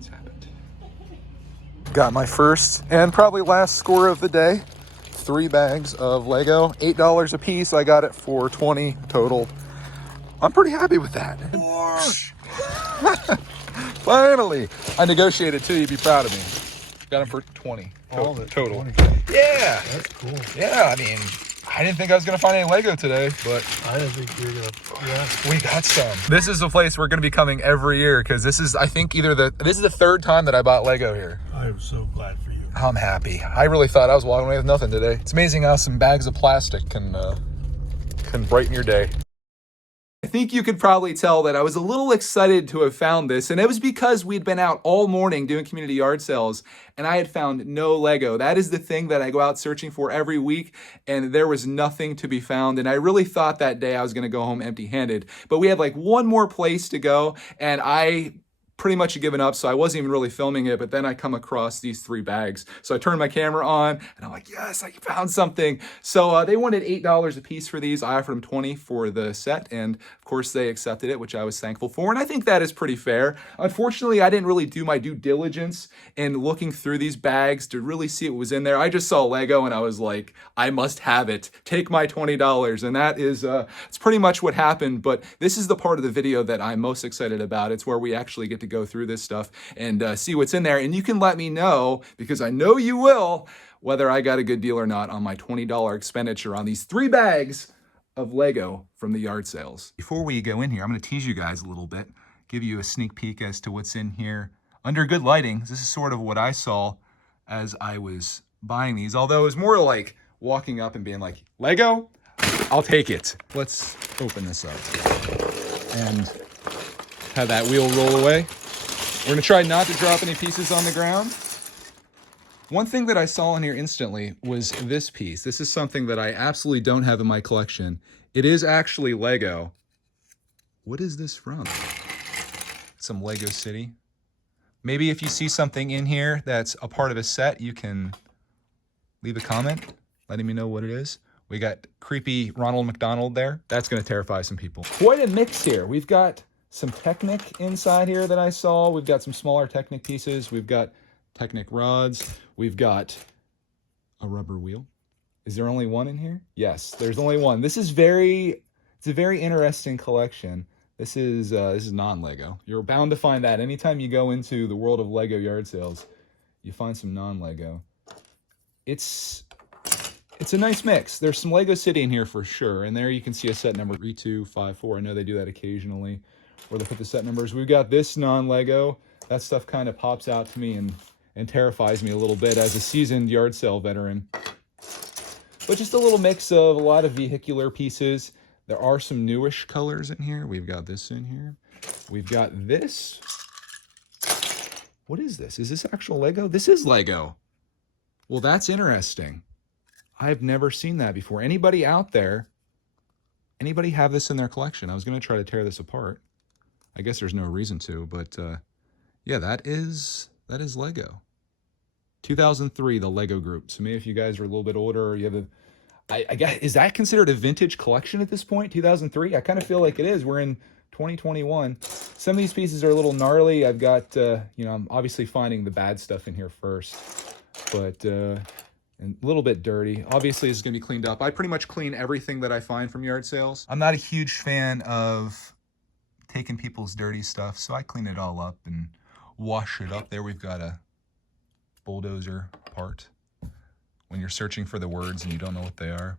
It's happened. Got my first and probably last score of the day. 3 bags of Lego, $8 a piece. I got it for $20 total. I'm pretty happy with that. Finally, I negotiated too. You'd be proud of me. Got them for 20 total. 20. Yeah, that's cool. Yeah, I mean, I didn't think I was gonna find any Lego today, but I didn't think you were gonna. Yeah, we got some. This is a place we're gonna be coming every year because this is, I think, this is the 3rd time that I bought Lego here. I'm so glad for you. I'm happy. I really thought I was walking away with nothing today. It's amazing how some bags of plastic can brighten your day. I think you could probably tell that I was a little excited to have found this, and it was because we'd been out all morning doing community yard sales, and I had found no Lego. That is the thing that I go out searching for every week, and there was nothing to be found, and I really thought that day I was going to go home empty-handed. But we had like one more place to go, and I pretty much had given up, so I wasn't even really filming it, but then I come across these 3 bags. So I turned my camera on, and I'm like, yes, I found something. So they wanted $8 a piece for these. I offered them $20 for the set, and of course they accepted it, which I was thankful for, and I think that is pretty fair. Unfortunately, I didn't really do my due diligence in looking through these bags to really see what was in there. I just saw Lego, and I was like, I must have it. Take my $20, and that is, it's pretty much what happened, but this is the part of the video that I'm most excited about. It's where we actually get to go through this stuff and see what's in there. And you can let me know, because I know you will, whether I got a good deal or not on my $20 expenditure on these 3 bags of Lego from the yard sales. Before we go in here, I'm going to tease you guys a little bit, give you a sneak peek as to what's in here under good lighting. This is sort of what I saw as I was buying these, although it was more like walking up and being like, Lego, I'll take it. Let's open this up and have that wheel roll away. We're gonna try not to drop any pieces on the ground. One thing that I saw in here instantly was this piece. This is something that I absolutely don't have in my collection. It is actually Lego. What is this from? Some Lego City. Maybe if you see something in here that's a part of a set, you can leave a comment letting me know what it is. We got creepy Ronald McDonald there. That's gonna terrify some people. Quite a mix here. We've got some Technic inside here that I saw. We've got some smaller Technic pieces. We've got Technic rods. We've got a rubber wheel. Is there only one in here? Yes, there's only one. It's a very interesting collection. This is non-Lego. You're bound to find that. Anytime you go into the world of Lego yard sales, you find some non-Lego. It's a nice mix. There's some Lego City in here for sure. And there you can see a set number 3254. I know they do that occasionally, where they put the set numbers. We've got this non-Lego. That stuff kind of pops out to me and terrifies me a little bit as a seasoned yard sale veteran. But just a little mix of a lot of vehicular pieces. There are some newish colors in here. We've got this in here. We've got this. What is this? Is this actual Lego? This is Lego. Well, that's interesting. I've never seen that before. Anybody out there, anybody have this in their collection? I was going to try to tear this apart. I guess there's no reason to, but yeah, that is Lego. 2003, the Lego Group. So maybe if you guys are a little bit older, you have I guess, is that considered a vintage collection at this point, 2003? I kind of feel like it is. We're in 2021. Some of these pieces are a little gnarly. I've got, I'm obviously finding the bad stuff in here first, but and a little bit dirty. Obviously, this is going to be cleaned up. I pretty much clean everything that I find from yard sales. I'm not a huge fan of taking people's dirty stuff, so I clean it all up and wash it up. There we've got a bulldozer part. When you're searching for the words and you don't know what they are.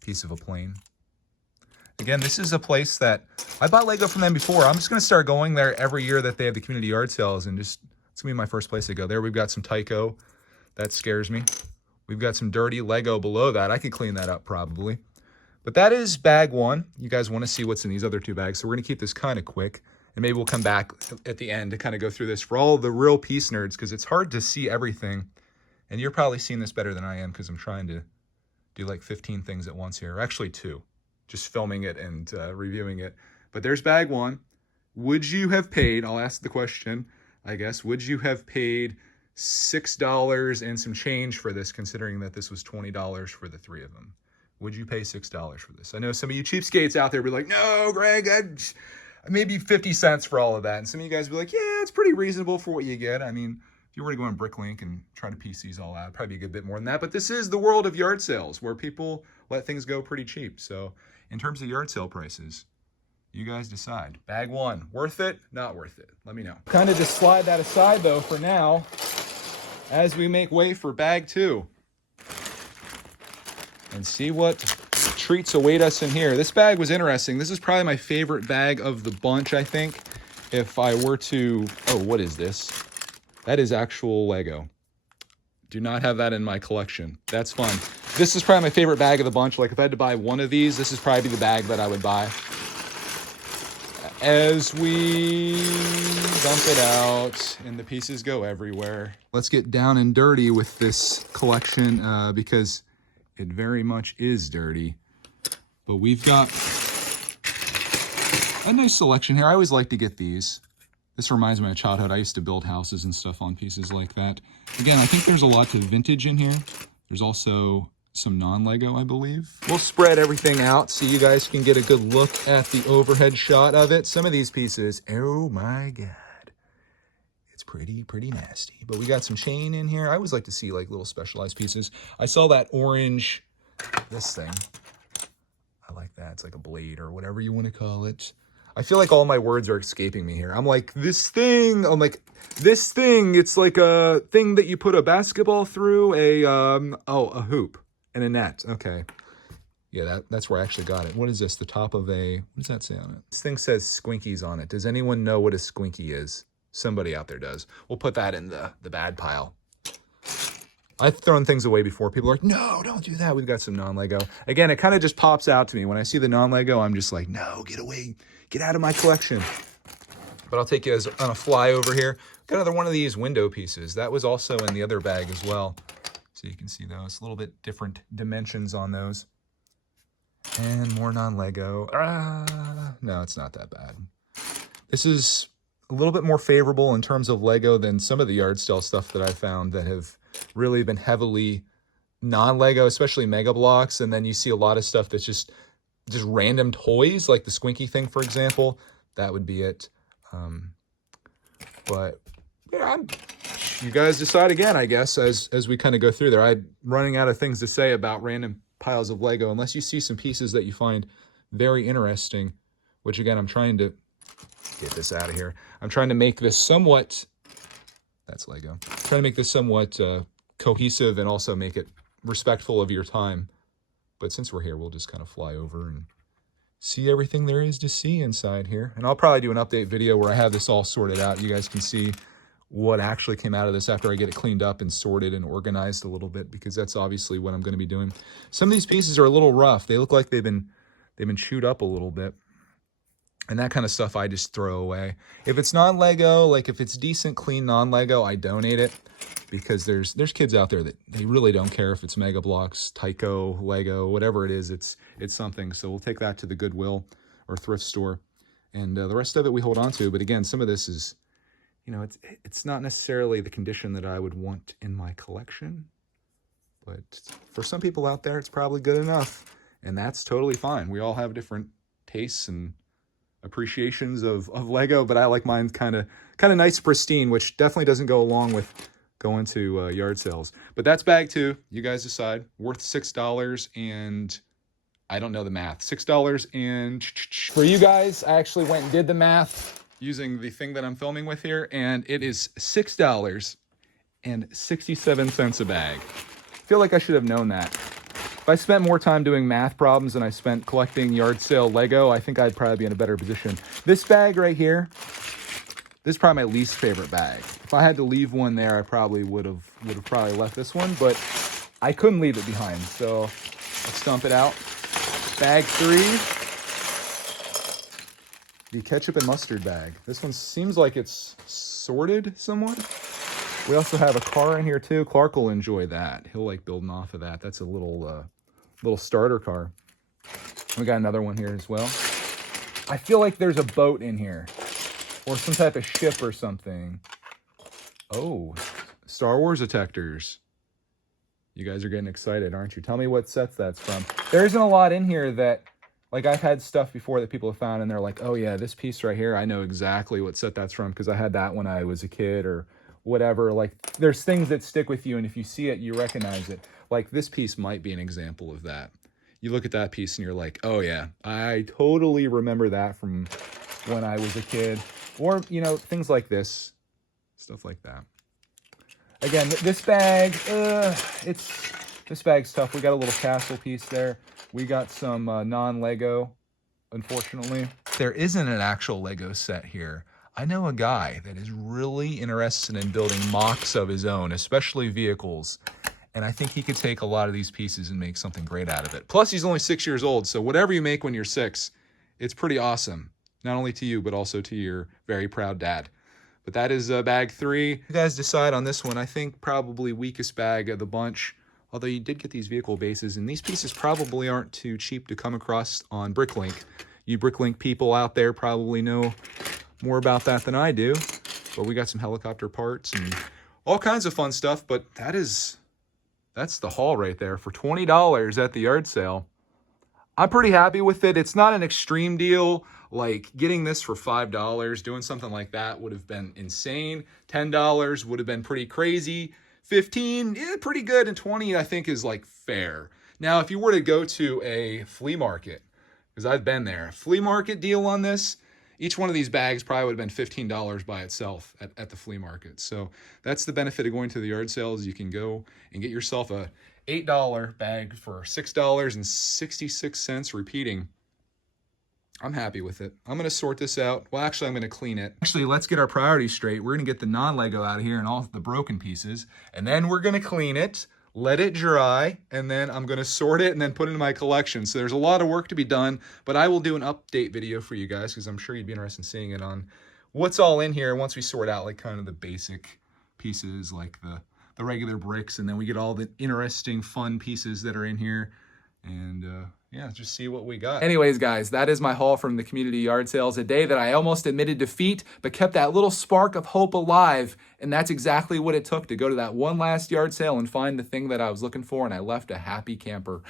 Piece of a plane. Again, this is a place that I bought Lego from them before. I'm just going to start going there every year that they have the community yard sales, and just it's going to be my first place to go. There we've got some Tyco. That scares me. We've got some dirty Lego below that. I could clean that up probably. But that is bag one. You guys want to see what's in these other 2 bags, so we're going to keep this kind of quick. And maybe we'll come back at the end to kind of go through this for all the real piece nerds, because it's hard to see everything. And you're probably seeing this better than I am because I'm trying to do like 15 things at once here. Actually 2, just filming it and reviewing it. But there's bag 1. Would you have paid, I'll ask the question, I guess, would you have paid $6 and some change for this, considering that this was $20 for the 3 of them? Would you pay $6 for this? I know some of you cheapskates out there be like, no, Greg, maybe 50 cents for all of that. And some of you guys will be like, yeah, it's pretty reasonable for what you get. I mean, if you were to go on Bricklink and try to piece these all out, it'd probably be a good bit more than that. But this is the world of yard sales where people let things go pretty cheap. So in terms of yard sale prices, you guys decide. Bag 1, worth it, not worth it? Let me know. Kind of just slide that aside though for now as we make way for bag 2 and see what treats await us in here. This bag was interesting. This is probably my favorite bag of the bunch, I think. If I were to, oh, what is this? That is actual Lego. Do not have that in my collection. That's fun. This is probably my favorite bag of the bunch. Like if I had to buy one of these, this is probably the bag that I would buy. As we dump it out and the pieces go everywhere. Let's get down and dirty with this collection because it very much is dirty. But we've got a nice selection here. I always like to get these. This reminds me of childhood. I used to build houses and stuff on pieces like that. Again, I think there's a lot to vintage in here. There's also some non-Lego, I believe. We'll spread everything out so you guys can get a good look at the overhead shot of it. Some of these pieces, oh my God, it's pretty nasty. But we got some chain in here. I always like to see like little specialized pieces. I saw that orange, this thing. I like that. It's like a blade or whatever you want to call it. I feel like all my words are escaping me here. I'm like, this thing. I'm like, this thing. It's like a thing that you put a basketball through, a hoop and a net. Okay. Yeah, that's where I actually got it. What is this? The top of a, what does that say on it? This thing says Squinkies on it. Does anyone know what a Squinky is? Somebody out there does. We'll put that in the bad pile. I've thrown things away before. People are like, no, don't do that. We've got some non-Lego. Again, it kind of just pops out to me. When I see the non-Lego, I'm just like, no, get away. Get out of my collection. But I'll take you on a fly over here. Got another one of these window pieces. That was also in the other bag as well. So you can see those. A little bit different dimensions on those. And more non-Lego. No, it's not that bad. This is a little bit more favorable in terms of Lego than some of the yard sale stuff that I found that have really been heavily non-Lego, especially Mega Blocks. And then you see a lot of stuff that's just random toys, like the Squinky thing, for example. That would be it. But yeah, you guys decide again, I guess, as we kind of go through there. I'm running out of things to say about random piles of Lego, unless you see some pieces that you find very interesting, which again, I'm trying to get this out of here. I'm trying to make this somewhat, that's Lego, trying to make this somewhat cohesive and also make it respectful of your time. But since we're here, we'll just kind of fly over and see everything there is to see inside here. And I'll probably do an update video where I have this all sorted out. You guys can see what actually came out of this after I get it cleaned up and sorted and organized a little bit, because that's obviously what I'm going to be doing. Some of these pieces are a little rough. They look like they've been chewed up a little bit. And that kind of stuff I just throw away. If it's non-Lego, like if it's decent, clean non-Lego, I donate it, because there's kids out there that they really don't care if it's Mega Blocks, Tyco, Lego, whatever it is, it's something. So we'll take that to the Goodwill or thrift store. And the rest of it we hold on to. But again, some of this is, you know, it's not necessarily the condition that I would want in my collection. But for some people out there, it's probably good enough. And that's totally fine. We all have different tastes and appreciations of Lego, but I like mine kind of nice, pristine, which definitely doesn't go along with going to yard sales. But that's bag 2. You guys decide. Worth $6, and I don't know the math. $6 and for you guys, I actually went and did the math using the thing that I'm filming with here, and it is $6.67 a bag. I feel like I should have known that. If I spent more time doing math problems than I spent collecting yard sale Lego, I think I'd probably be in a better position. This bag right here, this is probably my least favorite bag. If I had to leave one there, I probably would have probably left this one, but I couldn't leave it behind. So let's dump it out. Bag 3, the ketchup and mustard bag. This one seems like it's sorted somewhat. We also have a car in here too. Clark will enjoy that. He'll like building off of that. That's a little starter car. We got another one here as well. I feel like there's a boat in here, or some type of ship or something. Oh, Star Wars detectors. You guys are getting excited, aren't you? Tell me what sets that's from. There isn't a lot in here that Like I've had stuff before that people have found and they're like, oh yeah, this piece right here, I know exactly what set that's from because I had that when I was a kid or whatever. Like there's things that stick with you, and if you see it, you recognize it. Like this piece might be an example of that. You look at that piece and you're like, oh yeah, I totally remember that from when I was a kid. Or, you know, things like this, stuff like that. Again, this bag, this bag's tough. We got a little castle piece there. We got some non-Lego, unfortunately. There isn't an actual Lego set here. I know a guy that is really interested in building mocks of his own, especially vehicles. And I think he could take a lot of these pieces and make something great out of it. Plus, he's only 6 years old, so whatever you make when you're 6, it's pretty awesome. Not only to you, but also to your very proud dad. But that is bag 3. You guys decide on this one. I think probably weakest bag of the bunch. Although you did get these vehicle bases, and these pieces probably aren't too cheap to come across on Bricklink. You Bricklink people out there probably know more about that than I do. But we got some helicopter parts and all kinds of fun stuff. But that's the haul right there for $20 at the yard sale. I'm pretty happy with it. It's not an extreme deal. Like getting this for $5, doing something like that would have been insane. $10 would have been pretty crazy. 15, yeah, pretty good. And 20, I think, is like fair. Now, if you were to go to a flea market, because I've been there, a flea market deal on this, each one of these bags probably would have been $15 by itself at the flea market. So that's the benefit of going to the yard sales. You can go and get yourself a $8 bag for $6.66 repeating. I'm happy with it. I'm going to sort this out. Well, actually, I'm going to clean it. Actually, let's get our priorities straight. We're going to get the non-Lego out of here and all the broken pieces. And then we're going to clean it, let it dry, and then I'm going to sort it and then put it in my collection. So there's a lot of work to be done, but I will do an update video for you guys because I'm sure you'd be interested in seeing it on what's all in here once we sort out like kind of the basic pieces like the regular bricks, and then we get all the interesting fun pieces that are in here. And yeah, just see what we got. Anyways, guys, that is my haul from the community yard sales. A day that I almost admitted defeat, but kept that little spark of hope alive. And that's exactly what it took to go to that one last yard sale and find the thing that I was looking for. And I left a happy camper.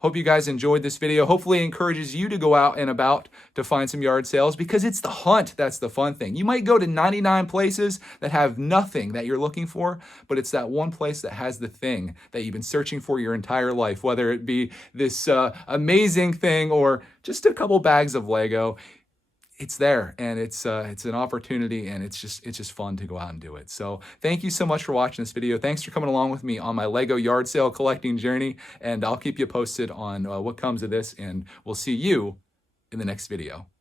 Hope you guys enjoyed this video. Hopefully it encourages you to go out and about to find some yard sales, because it's the hunt that's the fun thing. You might go to 99 places that have nothing that you're looking for, but it's that one place that has the thing that you've been searching for your entire life, whether it be this amazing thing or just a couple bags of Lego. It's there, and it's an opportunity, and it's just fun to go out and do it. So thank you so much for watching this video. Thanks for coming along with me on my Lego yard sale collecting journey, and I'll keep you posted on what comes of this, and we'll see you in the next video.